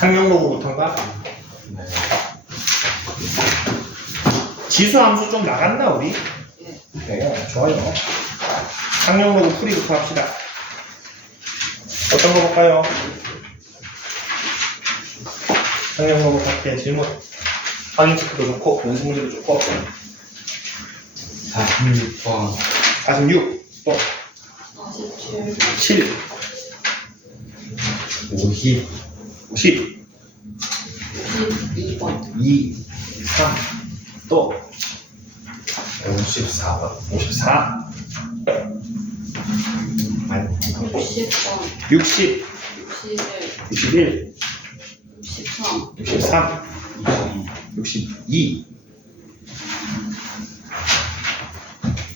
상용로그부터인가? 네. 지수함수 좀 나갔나 우리? 네, 좋아요. 상용로그 풀이부터 합시다. 어떤 거 볼까요? 상용로그 밖에 질문. 확인 체크도 좋고 연습 문제도 좋고. 46번 46, 또 47, 7, 50 10, 52번, 2, 3, 또 54번 54, 60번, 60, 61, 61, 63, 63, 62.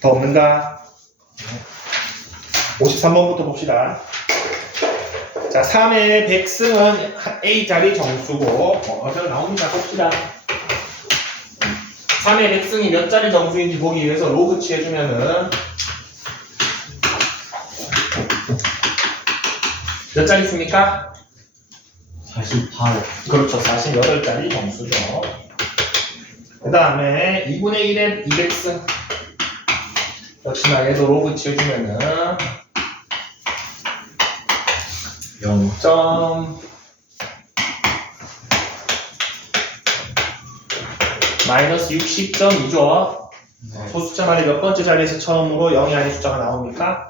더 없는가? 53번부터 봅시다. 자, 3의 백승은 A자리 정수고, 어디서 나옵니다. 봅시다. 3의 백승이 몇 자리 정수인지 보기 위해서 로그 취해주면은 몇 자리 있습니까? 48 그렇죠. 48자리 정수죠. 그 다음에 2분의 1의 200승. 역시나 얘도 로그 취해주면은 0. 마이너스 60.2죠. 소수점 안에 몇 번째 자리에서 처음으로 0이 아닌 숫자가 나옵니까?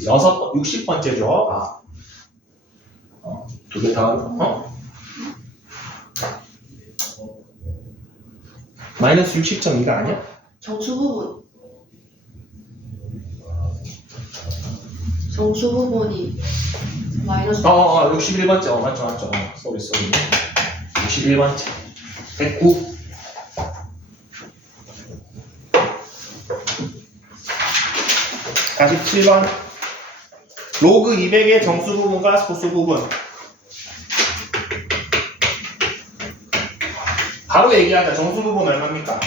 60번째죠. 아. 두 개 더. 마이너스 60.2가 아니야? 정수 부분. 정수 부분이 마이너스 61번째. 맞죠. 쏘리. 61번째. 109. 다시 7번. 로그 200의 정수 부분과 소수 부분. 바로 얘기하자. 정수 부분 얼마입니까?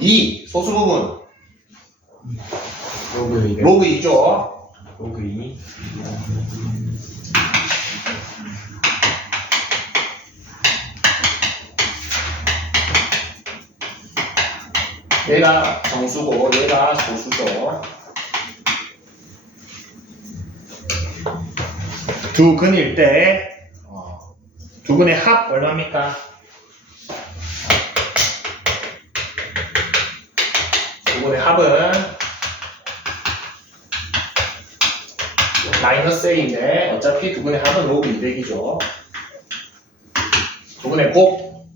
2. 소수 부분. 로그 200 로그 2죠. 로그 2 얘가 정수고 얘가 소수죠. 두 근일 때 두 근의 합 얼마입니까? 두 근의 합은 마이너스 A인데 어차피 두 근의 합은 로그 200이죠. 두 근의 곱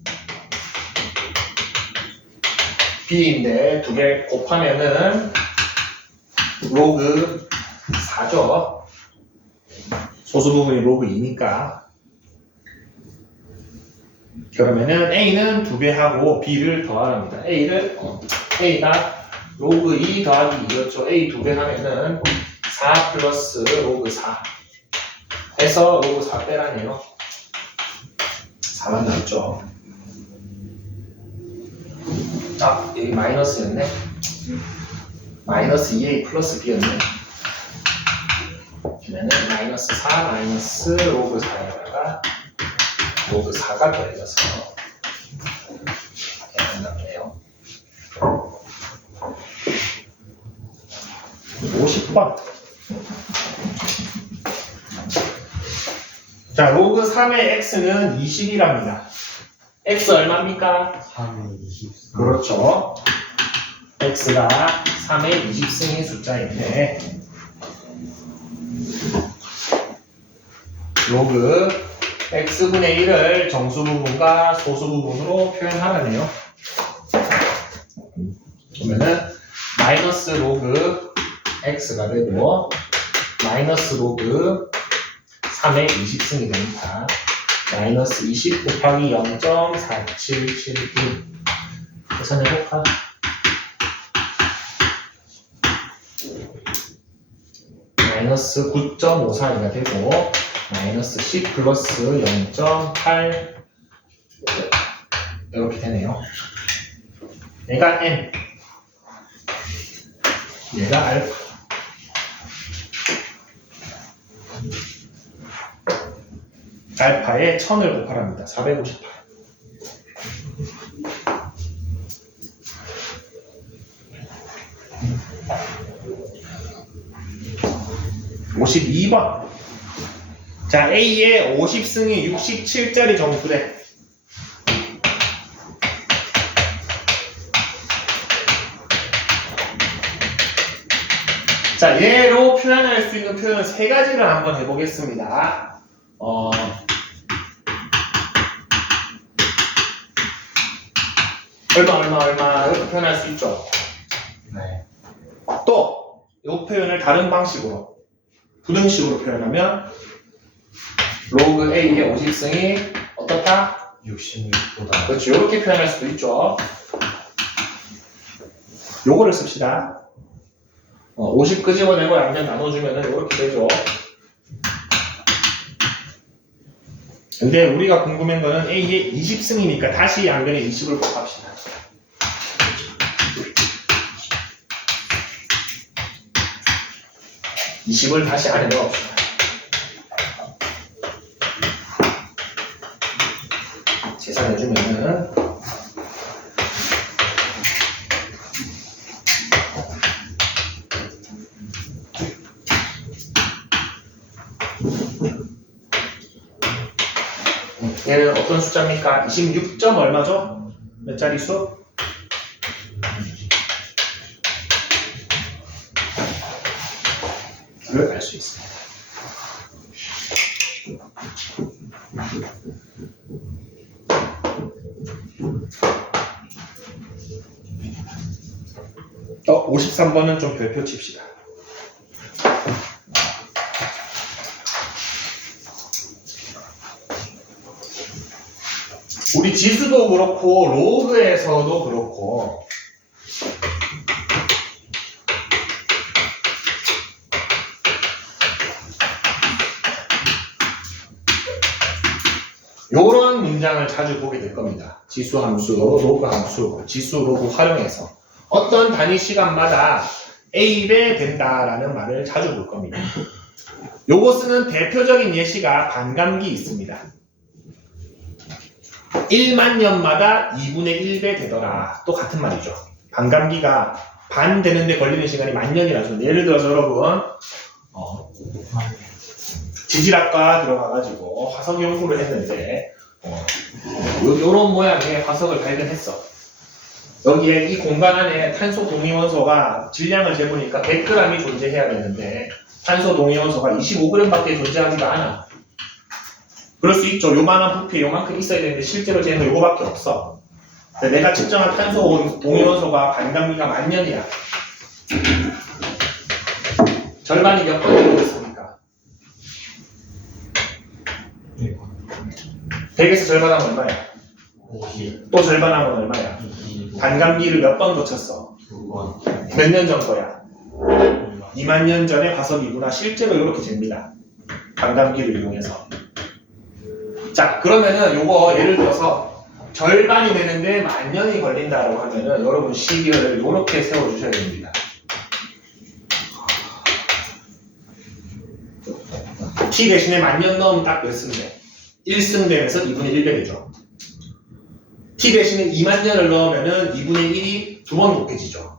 B인데 두 개 곱하면은 로그 4죠. 소수 부분이 로그 2니까. 그러면은 A는 두 배 하고 B를 더하랍니다. A가 로그 2 더하기 2였죠. A 두 배 하면은 4 플러스 로그 4 해서 로그 4 빼라네요. 4만 남죠. 여기 마이너스였네. 마이너스 2A 플러스 B였네. 그러면은 마이너스 4 마이너스 로그 4에다가 로그 4가 더해져서 이렇게 남네요. 50번. 자, 로그 3의 x는 20이랍니다. x 얼마입니까? 3에 20 그렇죠. x가 3의 20승인 숫자인데 로그 x분의 1을 정수 부분과 소수 부분으로 표현하라네요. 그러면은 마이너스 로그 x가 되고 마이너스 로그 3의 20승이 됩니다. 마이너스 20 곱하기 0.4772 계산해볼까? 마이너스 9.54가 되고 마이너스 10 플러스 0.8 이렇게 되네요. 얘가 n, 얘가 알파. 알파에 1000을 곱하랍니다. 458. 52번. 자, A의 50승이 67짜리 정수래. 자, 얘로 표현할 수 있는 표현은 세 가지를 한번 해보겠습니다. 얼마 이렇게 표현할 수 있죠. 네. 또, 이 표현을 다른 방식으로, 부등식으로 표현하면 로그 A의 50승이 어떻다? 66보다. 그렇죠. 이렇게 표현할 수도 있죠. 요거를 씁시다. 50 끄집어내고 양변 나눠주면은 이렇게 되죠. 근데 우리가 궁금한 거는 A의 20승이니까 다시 양변에 20을 곱합시다. (20을) 다시 안에 넣읍시다. 계산해주면은 얘는 어떤 숫자입니까? 26점 얼마죠? 몇 자리 수? 를 알 수 있습니다. 또 53번은 좀 별표 칩시다. 우리 지수도 그렇고 로그에서도 그렇고 요런 문장을 자주 보게 될 겁니다. 지수 함수, 로그 함수, 지수 로그 활용해서 어떤 단위 시간마다 A배 된다라는 말을 자주 볼 겁니다. 요거 쓰는 대표적인 예시가 반감기 있습니다. 1만 년마다 2분의 1배 되더라. 또 같은 말이죠. 반감기가 반 되는데 걸리는 시간이 만 년이라서 예를 들어서 여러분 지질학과 들어가가지고 화석 연구를 했는데 요런 모양의 화석을 발견했어. 여기에 이 공간 안에 탄소 동위원소가 질량을 재보니까 100g이 존재해야 되는데 탄소 동위원소가 25g밖에 존재하지가 않아. 그럴 수 있죠. 요만한 부피에 요만큼 있어야 되는데 실제로 쟤는 요거밖에 없어. 근데 내가 측정한 탄소 동위원소가 반감기가 만 년이야. 절반이 몇 번 되겠습니까? 100에서 절반하면 얼마야? 50. 또 절반하면 얼마야? 25. 반감기를 몇 번 거쳤어? 2번. 몇 년 전 거야? 2만 년 전의 화석이구나. 실제로 이렇게 됩니다. 반감기를 이용해서. 자, 그러면은 요거 예를 들어서 절반이 되는데 만 년이 걸린다라고 하면은 여러분 시기를 이렇게 세워주셔야 됩니다. t 대신에 만 년 넣으면 딱 몇 승 돼? 1승 되면서 2분의 1배 되죠. t 대신에 2만 년을 넣으면은 2분의 1이 두 번 곱해지죠.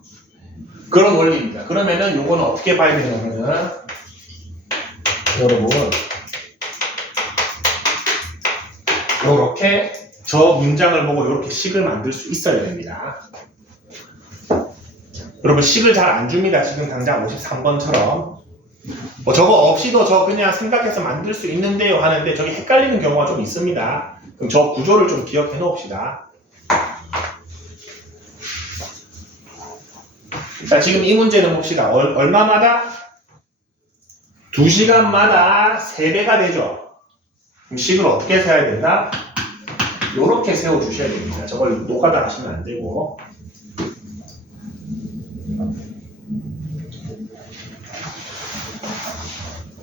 그런 원리입니다. 그러면은 요거는 어떻게 봐야 되냐면은 여러분 요렇게 저 문장을 보고 요렇게 식을 만들 수 있어야 됩니다. 여러분 식을 잘 안 줍니다. 지금 당장 53번처럼 뭐 저거 없이도 저 그냥 생각해서 만들 수 있는데요 하는데 저기 헷갈리는 경우가 좀 있습니다. 그럼 저 구조를 좀 기억해 놓읍시다. 자, 지금 이 문제는 봅시다. 얼마마다? 2시간마다 3배가 되죠. 그럼 식을 어떻게 세워야 된다? 요렇게 세워주셔야 됩니다. 저걸 노가다 하시면 안 되고.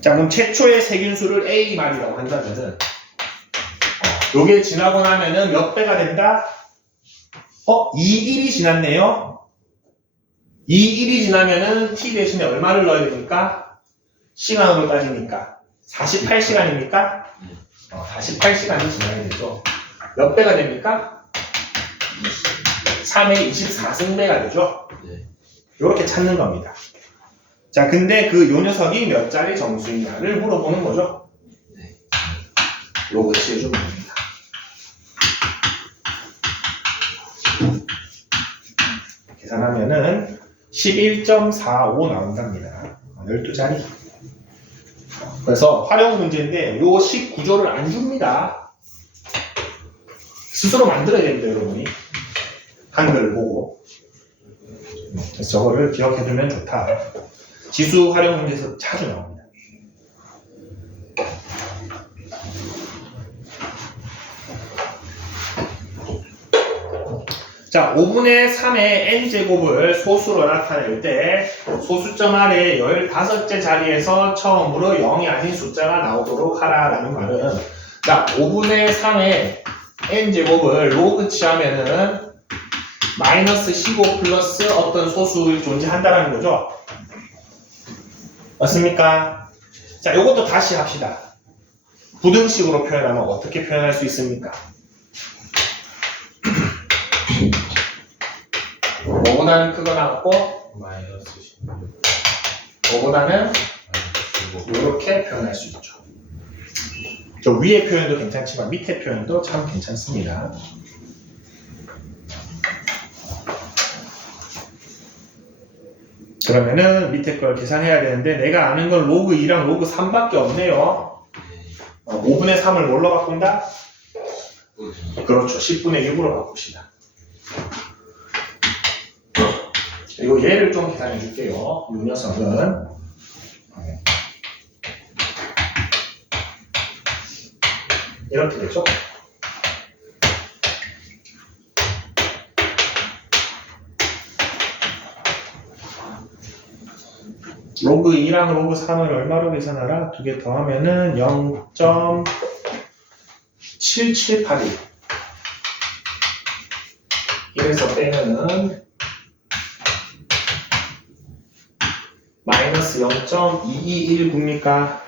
자, 그럼 최초의 세균수를 A 말이라고 한다면은 요게 지나고 나면은 몇 배가 된다? 2일이 지났네요. 2일이 지나면은 t 대신에 얼마를 넣어야 됩니까? 시간으로 따지니까 48시간입니까? 48시간이 지나야 되죠. 몇 배가 됩니까? 3의 24승배가 되죠. 네. 이렇게 찾는 겁니다. 자, 근데 그 요 녀석이 몇 자리 정수이냐를 물어보는 거죠. 네. 로그 치해주면 됩니다. 계산하면은 11.45 나온답니다. 12자리. 그래서 활용 문제인데 요 식 구조를 안 줍니다. 스스로 만들어야 됩니다, 여러분이. 한글 보고. 그래서 저거를 기억해두면 좋다. 지수 활용 문제에서 자주 나옵니다. 자, 5분의 3의 n제곱을 소수로 나타낼 때 소수점 아래 15째 자리에서 처음으로 0이 아닌 숫자가 나오도록 하라라는 말은, 자, 5분의 3의 n제곱을 로그 취하면은 마이너스 15 플러스 어떤 소수가 존재한다라는 거죠. 맞습니까? 자, 요것도 다시 합시다. 부등식으로 표현하면 어떻게 표현할 수 있습니까? 뭐보다는 크거나 같고 마이너스 16. 뭐보다는 마이너스 15. 이렇게 표현할 수 있죠. 저 위의 표현도 괜찮지만 밑에 표현도 참 괜찮습니다. 그러면은 밑에 걸 계산해야 되는데 내가 아는 건 로그 2랑 로그 3밖에 없네요. 5분의 3을 뭘로 바꾼다? 그렇죠. 10분의 6으로 바꿉시다. 그리고 얘를 좀 계산해 줄게요. 이 녀석은 이렇게 되죠. 로그 2랑 로그 3을 얼마로 계산하라? 두 개 더하면은 0.7781. 이래서 빼면은 마이너스 0.2219입니까?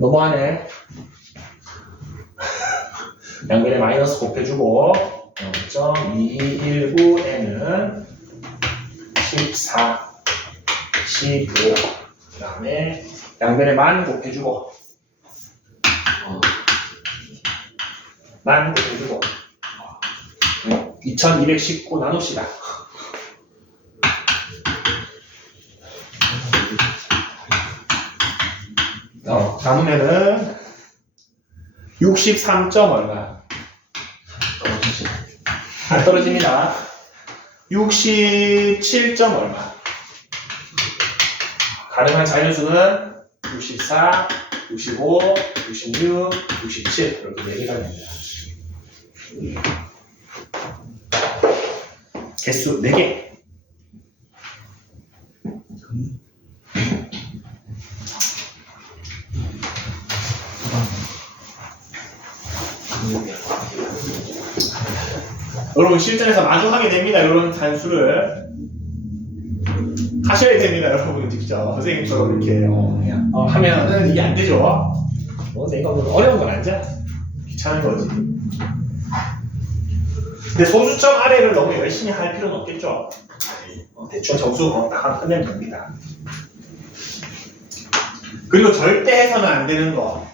너무하네. 양변에 마이너스 곱해주고 0.2219n은 14, 15, 그 다음에 양변에 만 곱해주고 만 곱해주고 2219 나눕시다. 나누면은 63. 얼마? 안 떨어집니다. 67. 얼마? 가능한 자연수는 64, 65, 66, 67 이렇게 4개가 됩니다. 개수 4개. 여러분 실전에서 마주하게 됩니다. 이런 단수를 하셔야 됩니다. 여러분 직접 선생님처럼 이렇게 그냥 하면은 이게 안 되죠. 내가 뭐 어려운 건 아니잖아. 귀찮은 거지. 근데 소수점 아래를 너무 열심히 할 필요는 없겠죠. 대충 점수 딱 하나 끝내면 됩니다. 그리고 절대 해서는 안 되는 거.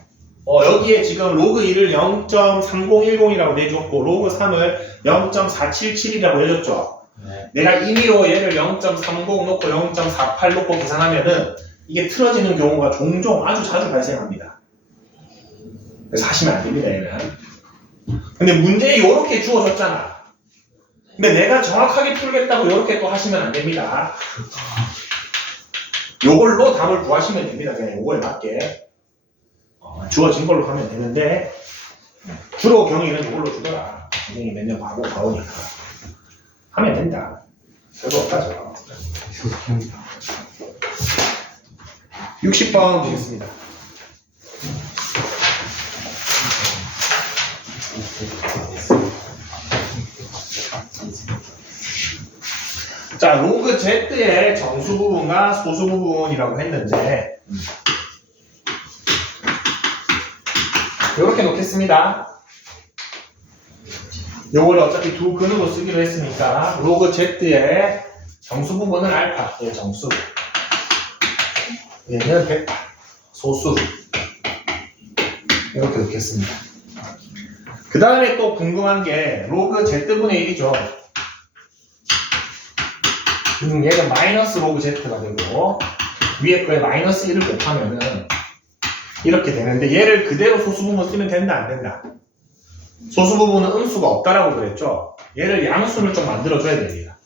여기에 지금 로그 2를 0.3010이라고 내줬고 로그 3을 0.477이라고 내줬죠. 네. 내가 임의로 얘를 0.30 놓고 0.48 놓고 계산하면은 이게 틀어지는 경우가 종종 아주 자주 발생합니다. 그래서 하시면 안 됩니다, 얘는. 근데 문제에 이렇게 주어졌잖아. 근데 내가 정확하게 풀겠다고 이렇게 또 하시면 안 됩니다. 요걸로 답을 구하시면 됩니다. 그냥 요거에 맞게. 주어진 걸로 하면 되는데 주로 경위는 이걸로 주더라. 선생님이 몇 년 봐오니까 하면 된다. 별거 없다죠. 60번 보겠습니다. 자, 로그 Z의 정수 부분과 소수 부분이라고 했는데 이렇게 놓겠습니다. 요거를 어차피 두 근으로 쓰기로 했으니까 로그 Z의 정수 부분은 알파, 얘 정수, 얘는 베타, 소수. 이렇게 놓겠습니다. 그 다음에 또 궁금한 게 로그 Z분의 1이죠. 얘는 마이너스 로그 Z가 되고 위에 거에 마이너스 1을 곱하면은 이렇게 되는데 얘를 그대로 소수 부분 쓰면 된다 안 된다? 소수 부분은 음수가 없다라고 그랬죠. 얘를 양수를 좀 만들어줘야 됩니다.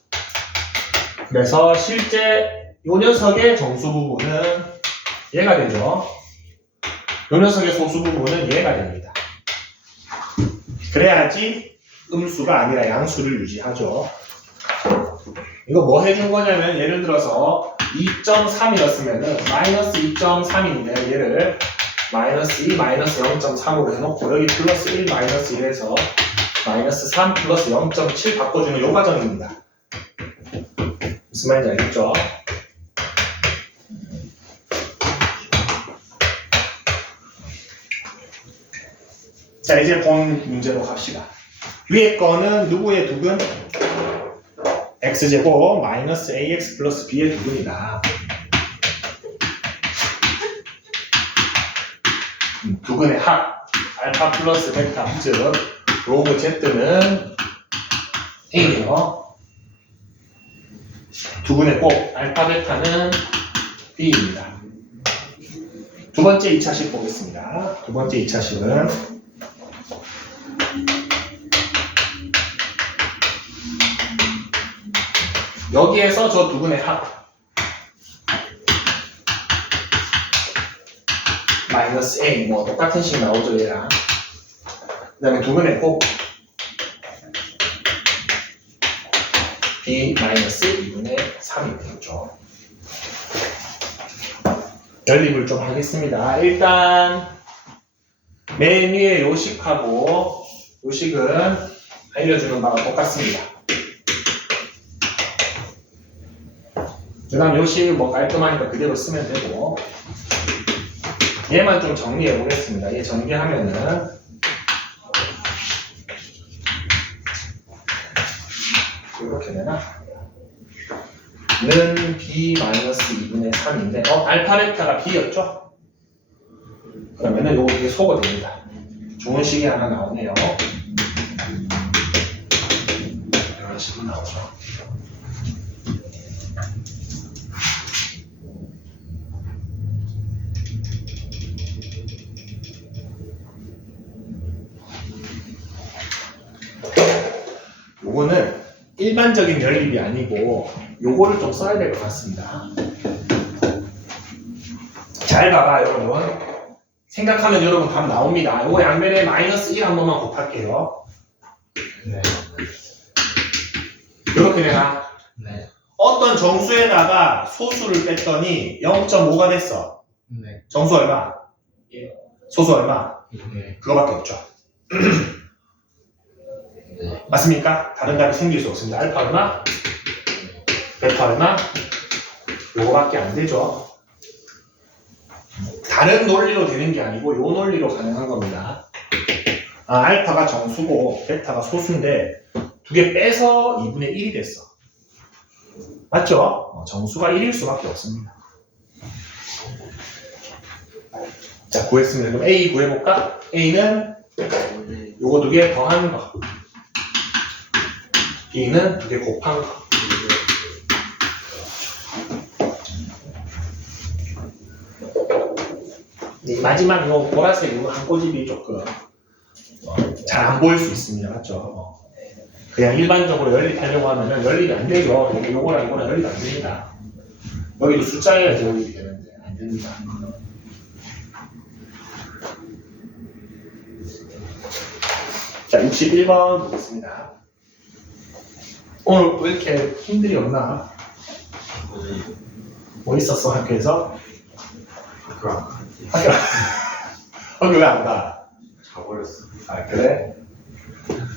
그래서 실제 요 녀석의 정수 부분은 얘가 되죠. 요 녀석의 소수 부분은 얘가 됩니다. 그래야지 음수가 아니라 양수를 유지하죠. 이거 뭐 해준 거냐면 예를 들어서 2.3이었으면은 마이너스 2.3인데 얘를 마이너스 2 마이너스 0.3으로 해놓고 여기 플러스 1 마이너스 1에서 마이너스 3 플러스 0.7 바꿔주는 요 과정입니다. 무슨 말인지 알겠죠? 자 이제 본 문제로 갑시다. 위에 거는 누구의 두근? x제곱 마이너스 ax 플러스 b의 두근이다. 두근의 합 알파 플러스 베타 즉 로그 z는 a네요. 두근의 곱 알파 베타는 b입니다. 두 번째 2차식 보겠습니다. 두 번째 2차식은 여기에서 저 두근의 합 마이너스 a 뭐 똑같은 식 나오죠 얘랑. 그 다음에 두근의 곱 b 마이너스 2분의 3이 되겠죠. 연립을 좀 하겠습니다. 일단 맨 위에 요식하고 요식은 알려주는 바가 똑같습니다. 그 다음 요식 뭐 깔끔하니까 그대로 쓰면 되고 얘만 좀 정리해 보겠습니다. 얘 정리하면은 이렇게 되나? 는 b-2분의 3인데 알파 베타가 b였죠? 그러면은 요거 되게 소거 됩니다. 좋은 식이 하나 나오네요. 이런 식이 나오죠. 요거는 일반적인 연립이 아니고 요거를 좀 써야 될 것 같습니다. 잘 봐봐 여러분. 생각하면 여러분 답 나옵니다. 요거 양변에 마이너스 1 한 번만 곱할게요. 네. 이렇게 되나? 네. 어떤 정수에다가 소수를 뺐더니 0.5가 됐어. 네. 정수 얼마? 소수 얼마? 네. 그거밖에 없죠. 네. 맞습니까? 다른 답이 생길 수 없습니다. 알파 얼마? 베타 얼마? 요거밖에 안 되죠. 다른 논리로 되는 게 아니고 요 논리로 가능한 겁니다. 알파가 정수고 베타가 소수인데 두 개 빼서 2분의 1이 됐어. 맞죠? 정수가 1일 수밖에 없습니다. 자, 구했습니다. 그럼 A 구해볼까? A는 요거 두 개 더한 거. B는 두 개 곱한 거. 이 마지막 요 보라색 요 한 꼬집이 조금 잘 안 보일 수 있습니다. 맞죠? 그냥 일반적으로 연립하려고 하면은 연립이 안 되죠. 요거랑 이거랑 연립 안 됩니다. 여기도 숫자여야지 연립이 되는데 안 됩니다. 자, 61번 보겠습니다. 오늘 왜 이렇게 힘들이 없나? 뭐 있었어 학교에서? 학교 왜 안 가? 자버렸어. 아 그래?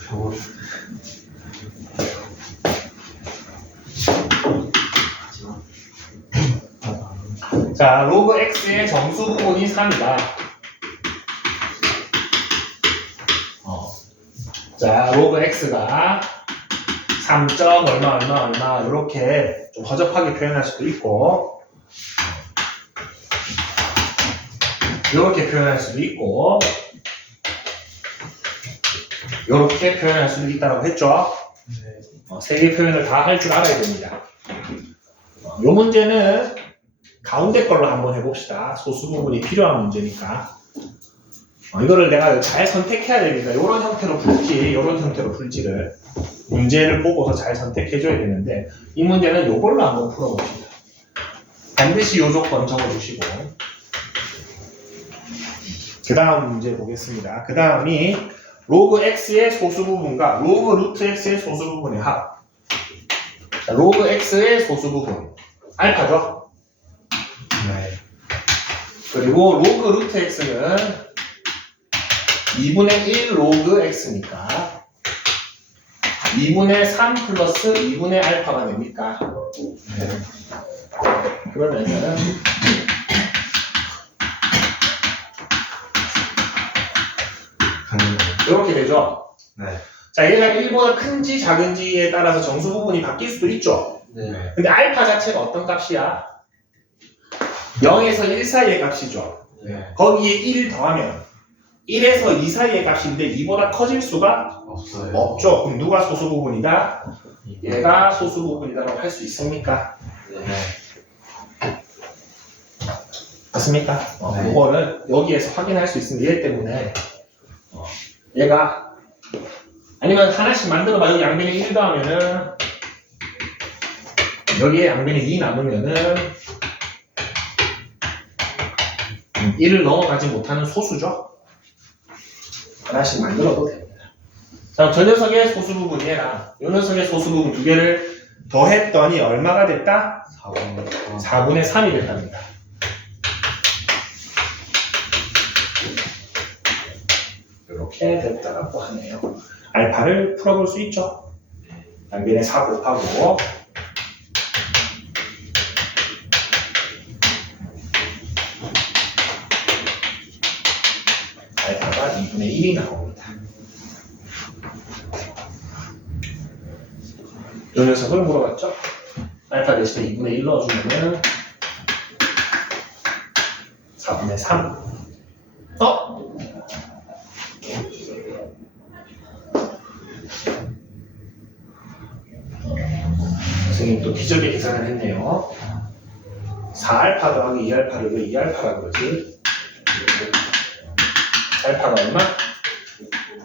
자버렸어. 자, 로그 x의 정수 부분이 3이다. 자, 로그 x가 3. 얼마 이렇게 좀 허접하게 표현할 수도 있고 이렇게 표현할 수도 있고 이렇게 표현할 수도 있다고 했죠. 세 개 표현을 다 할 줄 알아야 됩니다. 이 문제는 가운데 걸로 한번 해봅시다. 소수 부분이 필요한 문제니까. 이거를 내가 잘 선택해야 됩니다. 이런 형태로 풀지, 이런 형태로 풀지를 문제를 보고서 잘 선택해줘야 되는데 이 문제는 이걸로 한번 풀어봅시다. 반드시 이 조건 적어주시고 그 다음 문제 보겠습니다. 그 다음이 로그 x의 소수 부분과 로그 루트 x의 소수 부분의 합. 자, 로그 x의 소수 부분 알파죠. 네. 그리고 로그 루트 x는 2분의 1 로그 x니까 2분의 3 플러스 2분의 알파가 됩니까? 네. 그러면은 이렇게 되죠. 네. 자, 얘가 1보다 큰지 작은지에 따라서 정수 부분이 바뀔 수도 있죠. 네. 근데 알파 자체가 어떤 값이야? 0에서 1 사이의 값이죠. 네. 거기에 1 더하면 1에서 2 사이의 값인데 2보다 커질 수가 없어요. 없죠. 그럼 누가 소수 부분이다? 얘가 소수 부분이다라고 할 수 있습니까? 네. 맞습니까? 네. 그거는 여기에서 확인할 수 있습니다. 얘 때문에 얘가 아니면 하나씩 만들어봐. 여기 양변에 1 더하면은 여기에 양변에 2 남으면은 1을 넘어가지 못하는 소수죠. 하나씩 만들어도 됩니다. 자, 저 녀석의 소수 부분이랑 이 녀석의 소수 부분 두 개를 더했더니 얼마가 됐다? 4분의 3이 됐답니다. 이렇게 됐다라고 하네요. 알파를 풀어볼 수 있죠. 양변에 4 곱하고 알파가 2분의 1이 나옵니다. 이 녀석을 물어봤죠? 알파 대신에 2분의 1 넣어주면은 4분의 3. 선생님 또 기적의 계산을 했네요. 4알파 더하기 2알파를 왜 2알파라고 그러지? 알파가 얼마?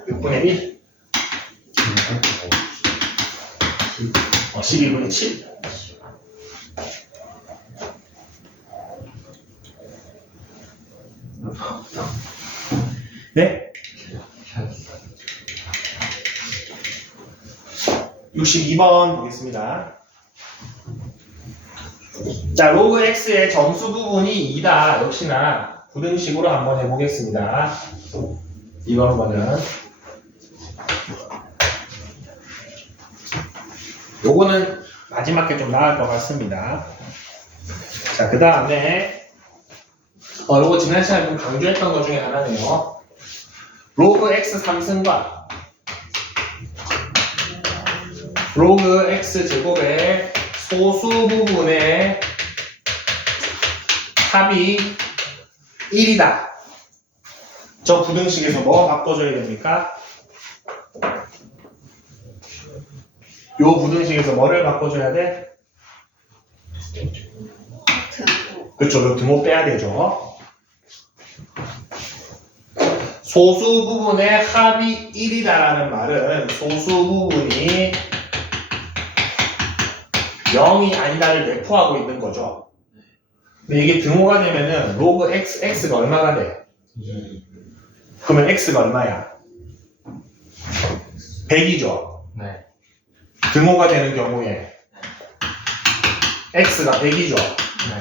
6분의 1? 12분의 7? 네? 62번 보겠습니다. 자, 로그 x의 정수 부분이 2다. 역시나 부등식으로 한번 해보겠습니다. 이번 거는 요거는 마지막 게 좀 나을 것 같습니다. 자, 그 다음에 요거 지난 시간에 좀 강조했던 것 중에 하나네요. 로그 x 3승과 로그 x 제곱의 소수 부분의 합이 1이다. 저 부등식에서 뭐 바꿔줘야 됩니까? 요 부등식에서 뭐를 바꿔줘야 돼? 그쵸, 요 등호 빼야 되죠. 소수 부분의 합이 1이다라는 말은 소수 부분이 0이 아니다를 내포하고 있는 거죠. 근데 이게 등호가 되면은 로그 x가 얼마가 돼? 그러면 x가 얼마야? 100이죠. 네. 등호가 되는 경우에 x가 100이죠.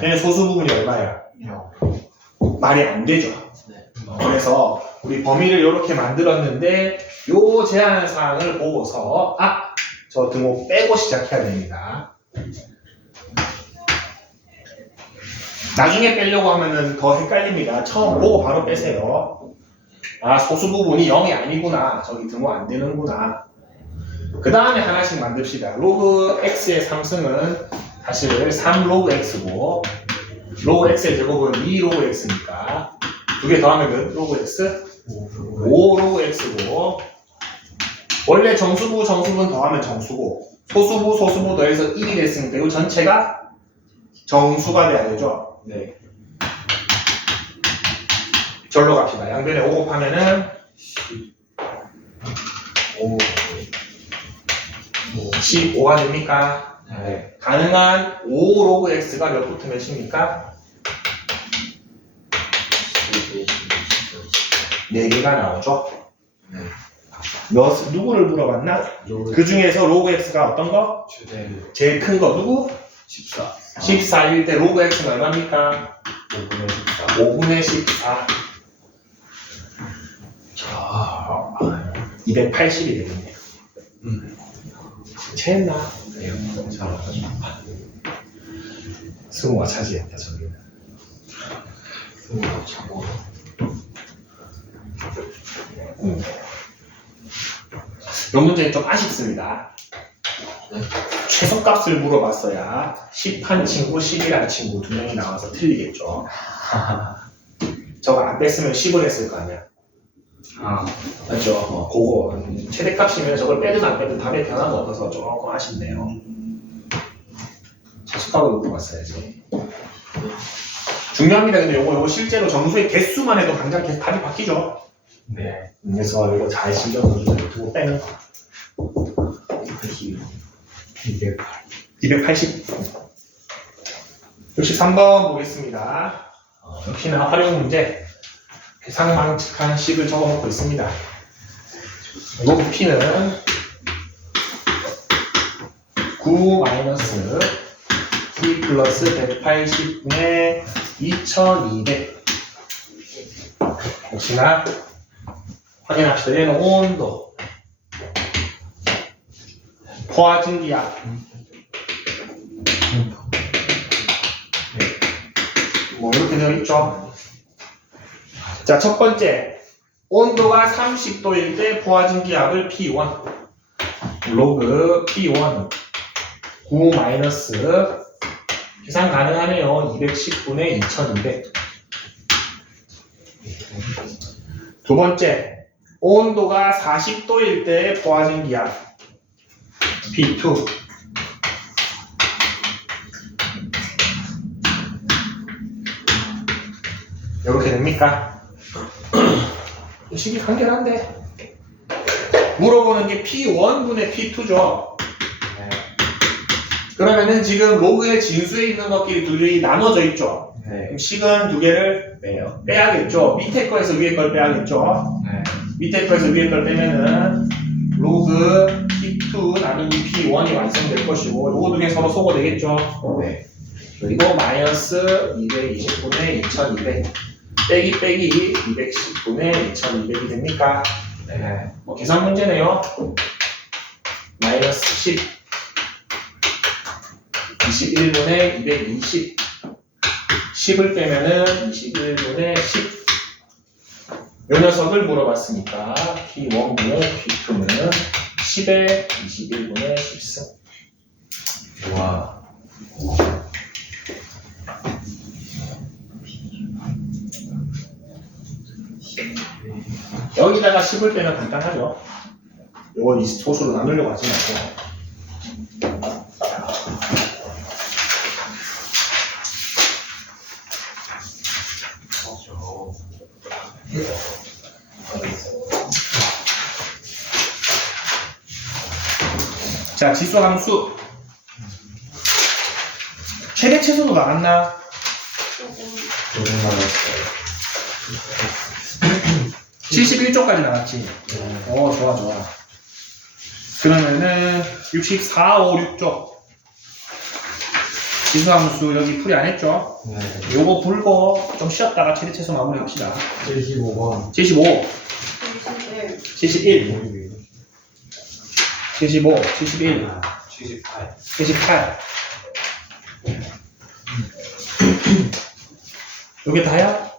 걔는 소수 부분이 얼마야? 말이 안 되죠. 그래서 우리 범위를 이렇게 만들었는데 요 제한 사항을 보고서 저 등호 빼고 시작해야 됩니다. 나중에 빼려고 하면은 더 헷갈립니다. 처음 보고 바로 빼세요. 아, 소수 부분이 0이 아니구나. 저기 등호 안 되는구나. 그 다음에 하나씩 만듭시다. 로그 x의 3승은 사실 3 로그 x고, 로그 x의 제곱은 2 로그 x니까, 두 개 더하면 몇 로그 x? 5 로그 x고, 원래 정수분 더하면 정수고, 소수부 더해서 1이 됐으니까 이 전체가 정수가 돼야 되죠. 네. 절로 갑시다. 양변에 5 곱하면은 5. 15가 됩니까? 네. 가능한 5 로그 x가 몇 붙으면 몇입니까? 4개가 나오죠. 네. 누구를 물어봤나? 그 중에서 로그 x가 어떤 거? 최대 제일 큰 거 누구? 14. 14일 때 로그 x는 얼마입니까? 5분의 14. 5분의 14. 자, 280이 되겠네요. 채했나? 네. 잘하죠. 승우가 차지했다, 저기는. 자고. 이 문제는 좀 아쉽습니다. 네. 최소값을 물어봤어야 10한 친구, 11한 친구 두 명이 나와서 틀리겠죠. 저거 안 뺐으면 10을 했을 거 아니야. 아, 맞죠? 그거 최대값이면 저걸 빼든 안 빼든 답에 변화가 없어서 조금 아쉽네요. 최소값을 물어봤어야지. 중요합니다. 근데 요거 실제로 정수의 개수만 해도 당장 계속 답이 바뀌죠. 네. 그래서 이거 잘 신경 써주세요. 두고 빼는 거. 280. 63번 보겠습니다. 역시나 활용 문제. 계산망측한 식을 적어놓고 있습니다. 로그 P는 9 마이너스 P 플러스 180분의 2200. 역시나 확인합시다. 얘는 온도. 포화증기압. 뭐 이렇게 되어 있죠. 자, 첫 번째 온도가 30도일 때 포화증기압을 P1 로그 P1 9 마이너스 계산 가능하네요. 210분의 2200. 두 번째 온도가 40도일 때 포화증기압 P2 이렇게 됩니까? 식이 간결한데 물어보는 게 P1분의 P2죠. 그러면은 지금 로그의 진수에 있는 것끼리 둘이 나눠져 있죠. 네. 그럼 식은 두 개를 빼요. 빼야겠죠. 밑에 거에서 위에 걸 빼야겠죠. 네. 밑에 거에서 위에 걸 빼면은 로그 P2 나누기 P1이 완성될 것이고 요거 두 개 서로 소거되겠죠. 네. 그리고 마이너스 220분의 2200 빼기 210분의 2200이 됩니까? 네. 뭐 계산 문제네요. 마이너스 10 21분의 220 10을 빼면은 21분의 10 요 녀석을 물어봤으니까 P1분의 P2는 10에 21분의 10승. 와. 여기다가 10을 빼면 간단하죠. 요거 이 소수로 나누려고 하지 말고. 자, 지수함수 최대 최소도 나왔나? 조금 조금 많았어요. 71쪽까지 나왔지. 오, 좋아. 그러면은 64, 5, 6쪽 지수함수 여기 풀이 안 했죠? 네. 요거 불고 좀 쉬었다가 최대 최소 마무리 합시다. 75번. 75, 71 71, 75, 71, 78. 78. 요게 다야?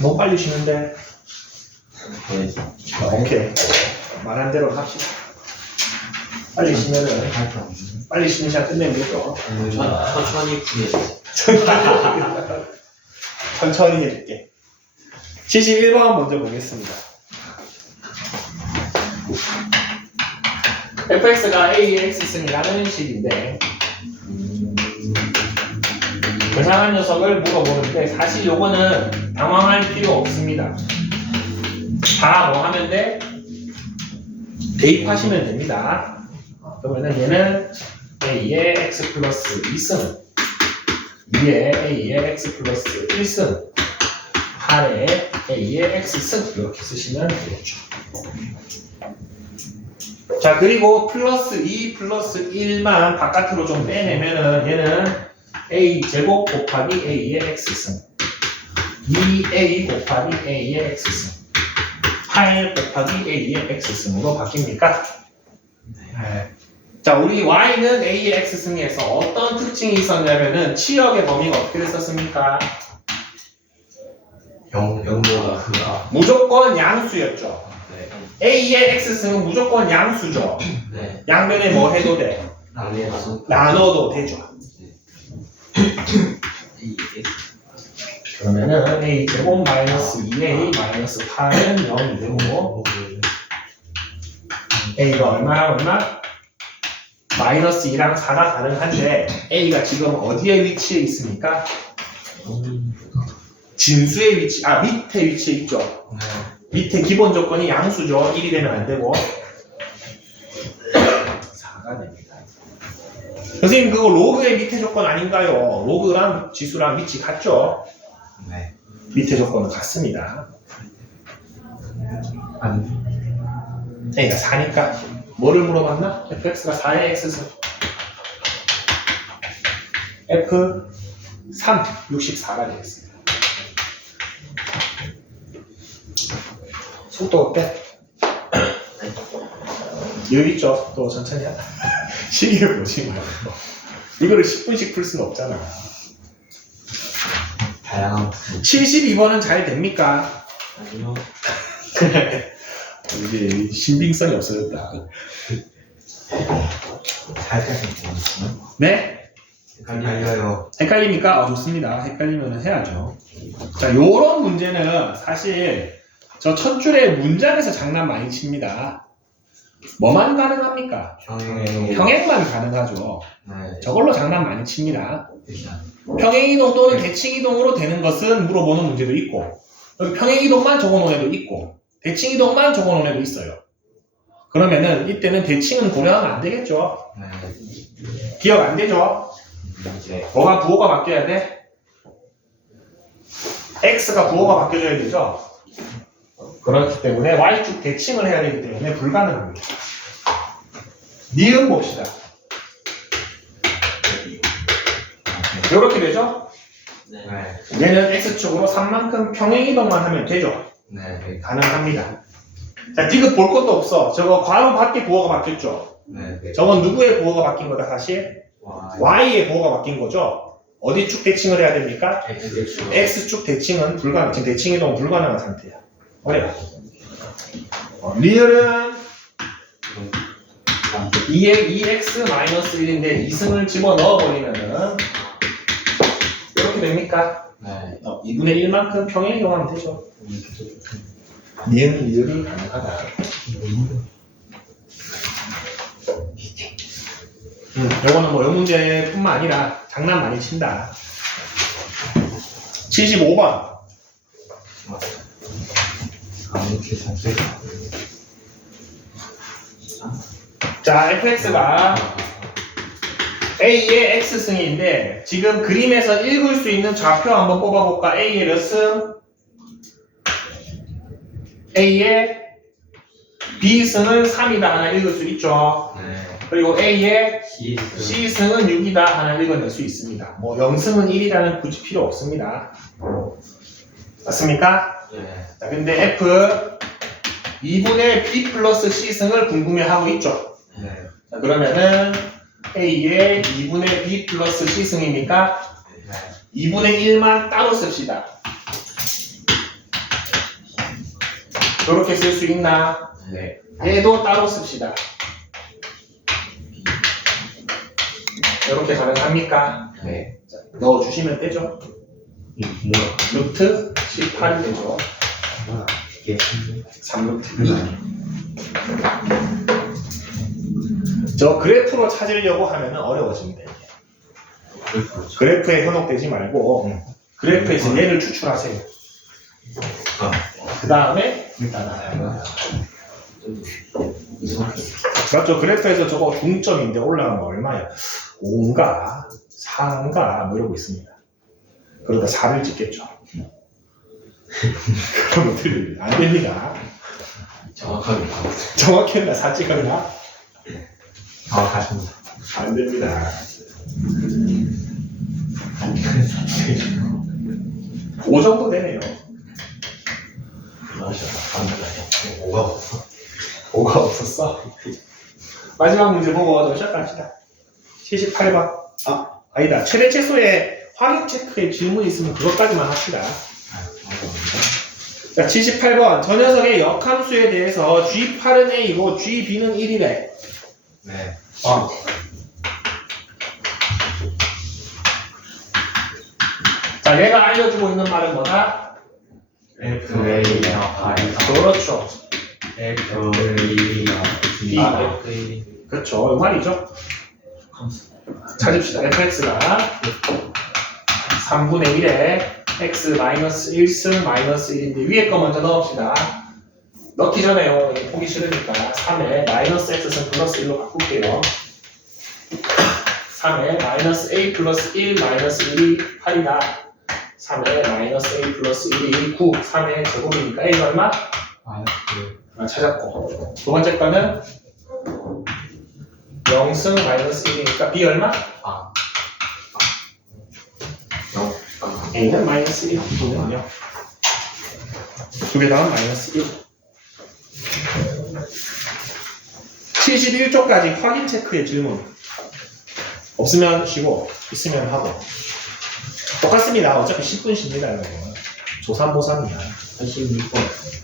너무 빨리 쉬는데. 오케이. 말한 대로 합시다. 빨리 쉬면은 할게 없네. 빨리 쉬는 시간 끝내면 되죠. 천천히 구해주세요. 천천히 해줄게. 71번 먼저 보겠습니다. fx가 a의 x승이라는 식인데 이상한 녀석을 물어보는데 사실 요거는 당황할 필요 없습니다. 다 뭐 하면 돼? 대입하시면 됩니다. 그러면은 얘는 a의 x 플러스 2승 2에 a의 x 플러스 1승 8에 a의 x승 이렇게 쓰시면 되겠죠. 자, 그리고 플러스 2 플러스 1만 바깥으로 좀 빼내면은 얘는 a 제곱 곱하기 a의 x승 2a 곱하기 a의 x승 8 곱하기 a의 x승으로 바뀝니까? 네. 자, 우리 y는 a의 x승에서 어떤 특징이 있었냐면은 치역의 범위가 어떻게 됐었습니까? 영보다 크다. 무조건 양수였죠. 네. a의 x승은 무조건 양수죠. 네. 양변에 뭐 해도 돼? 나눠서 나눠도 되죠. 그러면은 a 제곱 마이너스 2a 마이너스 8은 0이 되고 a가 얼마? 마이너스 2랑 4가 가능한데 a가 지금 어디에 위치해 있습니까? 진수의 위치, 밑에 위치해 있죠. 네. 밑에 기본 조건이 양수죠. 1이 되면 안 되고 4가 됩니다. 선생님 그거 로그의 밑에 조건 아닌가요? 로그랑 지수랑 위치 같죠? 네. 밑에 조건은 같습니다. A가 4니까 뭐를 물어봤나? fx가 4의 x승 f3 64가 되겠습니다. 속도 어때? 여유 있죠? 속도 천천히 하다. 시계를 보지 말고 이거를 10분씩 풀 수는 없잖아. 다양한 72번은 잘 됩니까? 아니요. 이게 신빙성이 없어졌다. 살짝 있거든요. 네? 헷갈려요. 헷갈립니까? 좋습니다. 헷갈리면 해야죠. 자, 요런 문제는 사실 저 첫 줄에 문장에서 장난 많이 칩니다. 뭐만 가능합니까? 평행만 가능하죠. 네. 저걸로 장난 많이 칩니다. 일단 평행이동 또는 대칭이동으로 되는 것은 물어보는 문제도 있고 여기 평행이동만 적어놓은 애도 있고 대칭이동만 적어놓은 애도 있어요. 그러면은 이때는 대칭은 고려하면 안 되겠죠. 네. 기억 안 되죠. 이제 뭐가 부호가 바뀌어야 돼? x가 부호가 바뀌어줘야 되죠. 그렇기 때문에 y축 대칭을 해야 되기 때문에 불가능합니다. 니은 봅시다. 이렇게 되죠? 네. 네. 얘는 x축으로 3만큼 평행이동만 하면 되죠. 네. 가능합니다. 자, 디귿 볼 것도 없어. 저거 괄호 밖에 부호가 바뀌었죠. 네. 저건 누구의 부호가 바뀐 거다 사실? y의 부호가 바뀐 거죠. 어디 축 대칭을 해야 됩니까? x축 대칭은 불가능. 지금 대칭이동은 불가능한 상태야. 어려워. 리얼은 2x-1인데 2승을 집어 넣어버리면은 이렇게 됩니까? 네. 2분의 1만큼 평행이동하면 되죠. 니은 리얼이 가능하다. 요거는 뭐 요 문제뿐만 아니라 장난 많이 친다. 75번. 이렇게 살짝 자, fx가 a의 x승인데 지금 그림에서 읽을 수 있는 좌표 한번 뽑아볼까? a의 몇 승? a의 b승은 3이다 하나 읽을 수 있죠. 네. 그리고 a의 시스 c승은 6이다 하나 읽어낼 수 있습니다. 뭐 0승은 1이라는 굳이 필요 없습니다. 맞습니까? 네. 자, 근데 f 2분의 b 플러스 c승을 궁금해하고 있죠. 네. 자, 그러면은 a의 2분의 b 플러스 c승이니까 네. 2분의 1만 따로 씁시다. 이렇게 쓸 수 있나? 네. 얘도 따로 씁시다. 이렇게 가능합니까? 네. 넣어주시면 되죠. 뭐야? 루트 18이 되죠. 이게 3루트 2. 저 그래프로 찾으려고 하면 어려워집니다. 그래프에 현혹되지 말고 그래프에서 얘를 추출하세요. 그 다음에 따라요. 맞죠? 그래프에서 저거 중점인데 올라가면 얼마야? 5인가 4인가 뭐 이러고 있습니다. 그러다 4를 찍겠죠. 그러면 틀립니다. 안 됩니다. 정확하게 정확했나? 4 찍었나? 정확하십니다. 안 됩니다. 5 정도 되네요. 뭐가 없어? 5가 없었어? 마지막 문제 보고 좀 시작합시다. 78번. 아니다. 최대 최소의 확인 체크에 질문이 있으면 그것까지만 합시다. 자, 78번. 저 녀석의 역함수에 대해서 G8은 A고 GB는 1이래. 네. 자, 얘가 알려주고 있는 말은 뭐다? FA가 그렇죠. FA가 그렇죠. 이 말이죠. 찾읍시다. fx가 3분의 1에 x 마이너스 1승 마이너스 1인데 위에 거 먼저 넣읍시다. 넣기 전에요. 보기 싫으니까 3에 마이너스 x승 플러스 1로 바꿀게요. 3에 마이너스 a 플러스 1 마이너스 1이 8이다. 3에 마이너스 a 플러스 1이 9. 3의 제곱이니까 a가 얼마? 찾았고. 두 번째 거는 0승 마이너스 1이니까 b 얼마? a는 마이너스 1. b는요. 두 개 다음 마이너스 1. 71쪽까지 확인 체크의 질문. 없으면 쉬고, 있으면 하고. 똑같습니다. 어차피 10분씩입니다. 조삼보삼이야. 86번.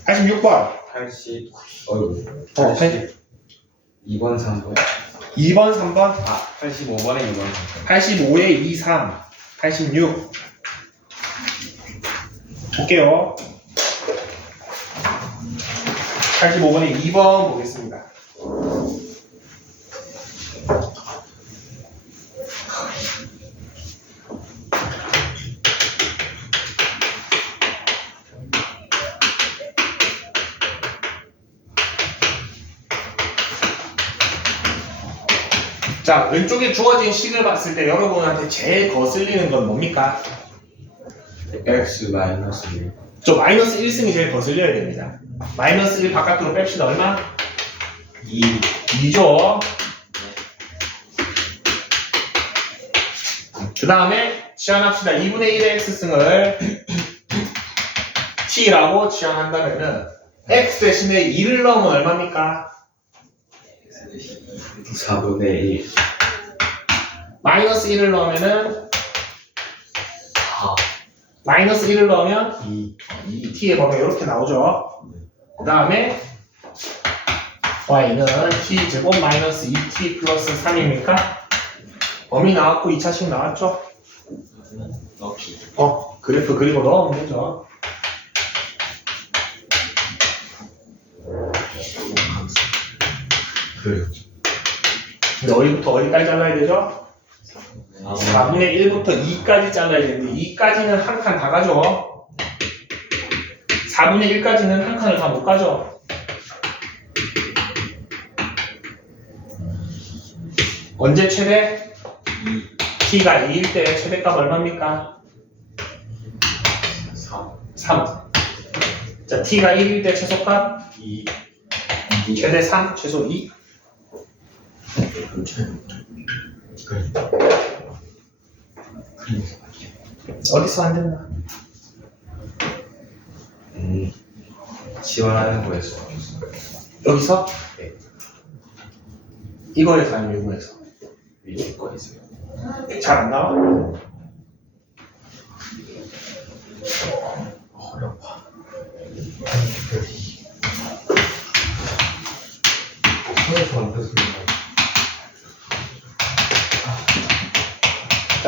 86번. 80. 80. 2번 3번. 2번, 3번. 85번에 2번 3번. 85에 2, 3. 86. 볼게요. 85번에 2번 보겠습니다. 자, 왼쪽에 주어진 식을 봤을 때 여러분한테 제일 거슬리는 건 뭡니까? X 마이너스 1. 저 마이너스 1승이 제일 거슬려야 됩니다. 마이너스 1 바깥으로 뺍시다. 얼마? 2죠. 그 다음에 치환합시다. 2분의 1의 x승을 t라고 치환한다면은 x 대신에 2를 넣으면 얼마입니까? 4분의 1. 마이너스 1을 넣으면은 4. 마이너스 1을 넣으면 2. 2t의 범위 이렇게 나오죠. 그 다음에 y는 t 제곱 마이너스 2t 플러스 3입니까? 범위 나왔고 2차식 나왔죠? 넣기. 그래프 그리고 넣으면 되죠. 그래요. 근데 어디부터 어디까지 잘라야 되죠? 4분의 1부터 2까지 잘라야 되는데 2까지는 한 칸 다 가죠. 4분의 1까지는 한 칸을 다 못 가죠. 언제 최대? t가 2일 때 최대값 얼마입니까? 3. 자, t가 1일 때 최소값 2. 최대 3, 최소 2. 어디서 안 된다? 지원하는 거였어. 여기서? 네. 이거에서 아니면 이거에서? 위에 거에서. 잘 안 나와? 어려워.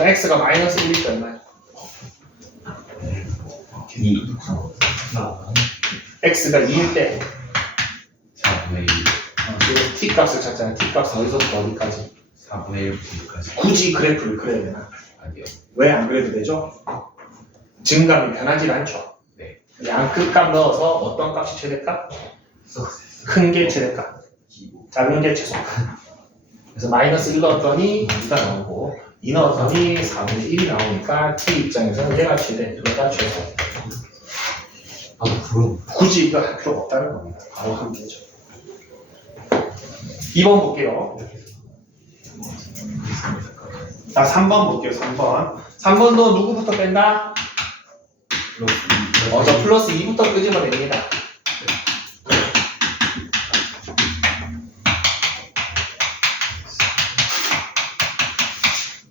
x가 마이너스 1일 때 얼마야? 2 x가 2일 때 4분의 1 지금 t 값을 찾잖아. t 값은 어디서부터 어디까지? 4분의 1부터까지 굳이 그래프를 그려야 되나? 아니요. 왜 안 그려도 되죠? 증감이 변하지 않죠. 네. 양끝값 넣어서 어떤 값이 최대값? 큰 게 최대값, 작은 게 최소값. 그래서 마이너스 1 넣었더니 2가 나오고 2 넣었더니 4분의 1이 나오니까 t 입장에서는 얘가 최대, 얘가 최소. 아 그럼 굳이 이거 할 필요가 없다는 겁니다. 바로 하면 되죠. 2번 볼게요. 자, 3번 볼게요. 3번. 3번도 누구부터 뺀다? 저 플러스 2부터 끄집어냅니다.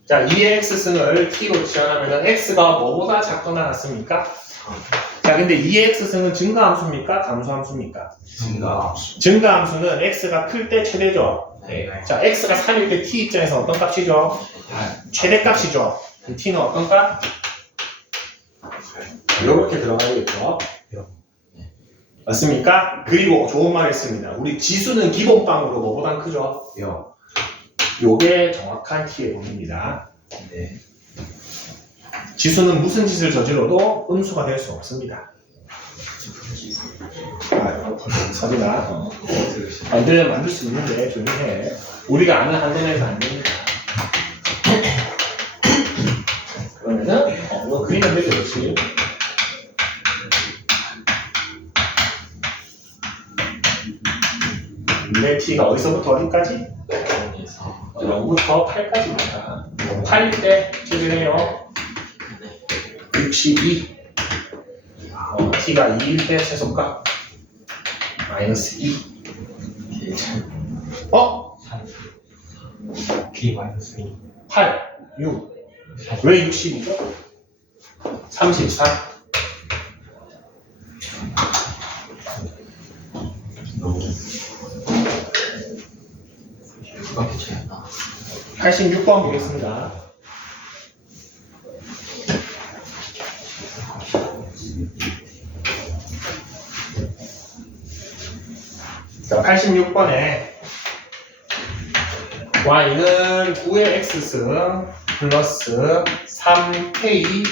자, 2의 x승을 t로 지원하면 x가 뭐보다 작거나 같습니까? 자, 근데 2의 x승은 증가함수입니까? 감소함수입니까? 증가 증가함수는 x가 클 때 최대죠. 네 자, x가 3일 때 t 입장에서 어떤 값이죠? 최대값이죠. 그럼 t는 어떤 값? 이렇게 들어가야겠죠. 맞습니까? 그리고 좋은 말 했습니다. 우리 지수는 기본빵으로 뭐보단 크죠? 요 요게 정확한 t의 범위입니다. 네 지수는 무슨 짓을 저질러도 음수가 될 수 없습니다. 서진아, 만들 수 있는데 조용히 해. 우리가 아는 한도내에서 안 됩니다. 그러면은 이거 그리면 되게 좋지. 근데 t가 어디서부터 어디까지? 0부터 8까지입니다. 8일 때 최대네요. 62. t가 2일 때 최소값 마이너스 2. B 마이너스 2 8, 6. 왜 60이죠? 34. 그밖에 차이 안 나. 86번 보겠습니다. 자, 86번에 y는 9의 x승 플러스 3k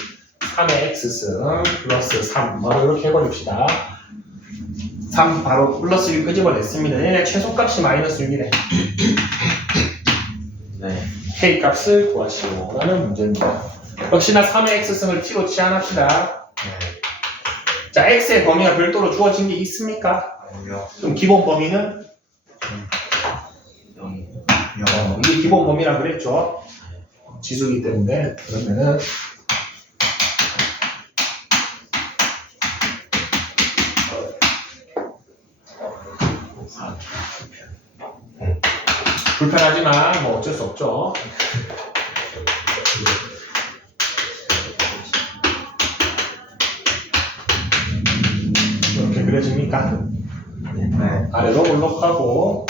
3의 x승 플러스 3 바로 이렇게 해버립시다. 3 바로 플러스 1 끄집어냈습니다. 얘네 최소값이 마이너스 6이네. 네 k 값을 구하시오 라는 문제입니다. 역시나 3의 x승을 t로 치환합시다. 자, x의 범위가 별도로 주어진 게 있습니까? 아니요 그럼 기본 범위는 0 이게 기본 범위라 그랬죠. 지수기 때문에 그러면은 불편하지만 뭐 어쩔 수 없죠. 이렇게 그려집니까? 네 아래로 올라가고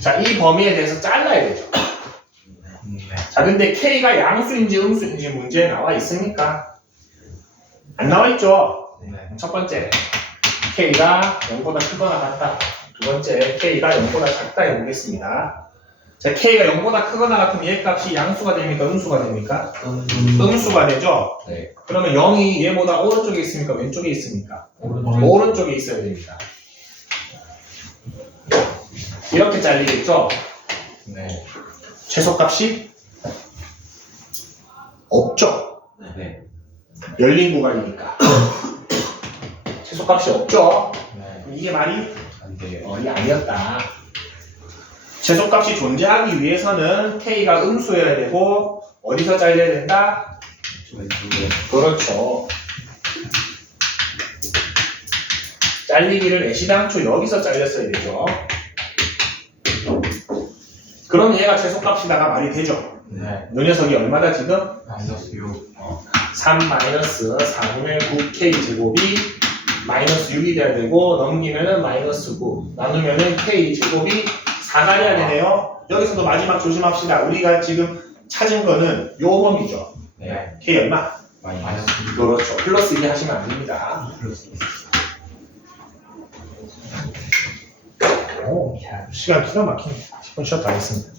자, 이 범위에 대해서 잘라야 되죠. 자, 근데 K가 양수인지 음수인지 문제에 나와 있습니까? 안 나와 있죠? 네 첫 번째, K가 0보다 크거나 같다. 두 번째, K가 0보다 작다 해보겠습니다. 자, K가 0보다 크거나 같으면 얘 값이 양수가 됩니까? 음수가 됩니까? 음수가 되죠? 네. 그러면 0이 얘보다 오른쪽에 있습니까? 왼쪽에 있습니까? 오른쪽에 있어야 됩니다. 이렇게 잘리겠죠? 네 최소값이 없죠? 네 열린 구간이니까. 최소값이 없죠? 네 그럼 이게 말이 안 돼요. 이게 아니었다. 최소값이 존재하기 위해서는 K가 음수여야 되고 어디서 잘려야 된다? 왼쪽에 그렇죠. 잘리기를 애시당초 여기서 잘렸어야 되죠. 그럼 얘가 최소값이다가 말이 되죠. 네 요 녀석이 얼마다 지금? 마이너스 6 3 마이너스 4분의 9K 제곱이 마이너스 6이 돼야 되고 넘기면은 마이너스 9 나누면은 k 제곱이 4가 돼야 되네요. 여기서도 마지막 조심합시다. 우리가 지금 찾은 거는 요 범위죠. 네. k 얼마? 마이너스 그렇죠. 플러스 2 하시면 안 됩니다. 플러스 오, 시간 기가 막히네. 10분 쉬었다 하겠습니다.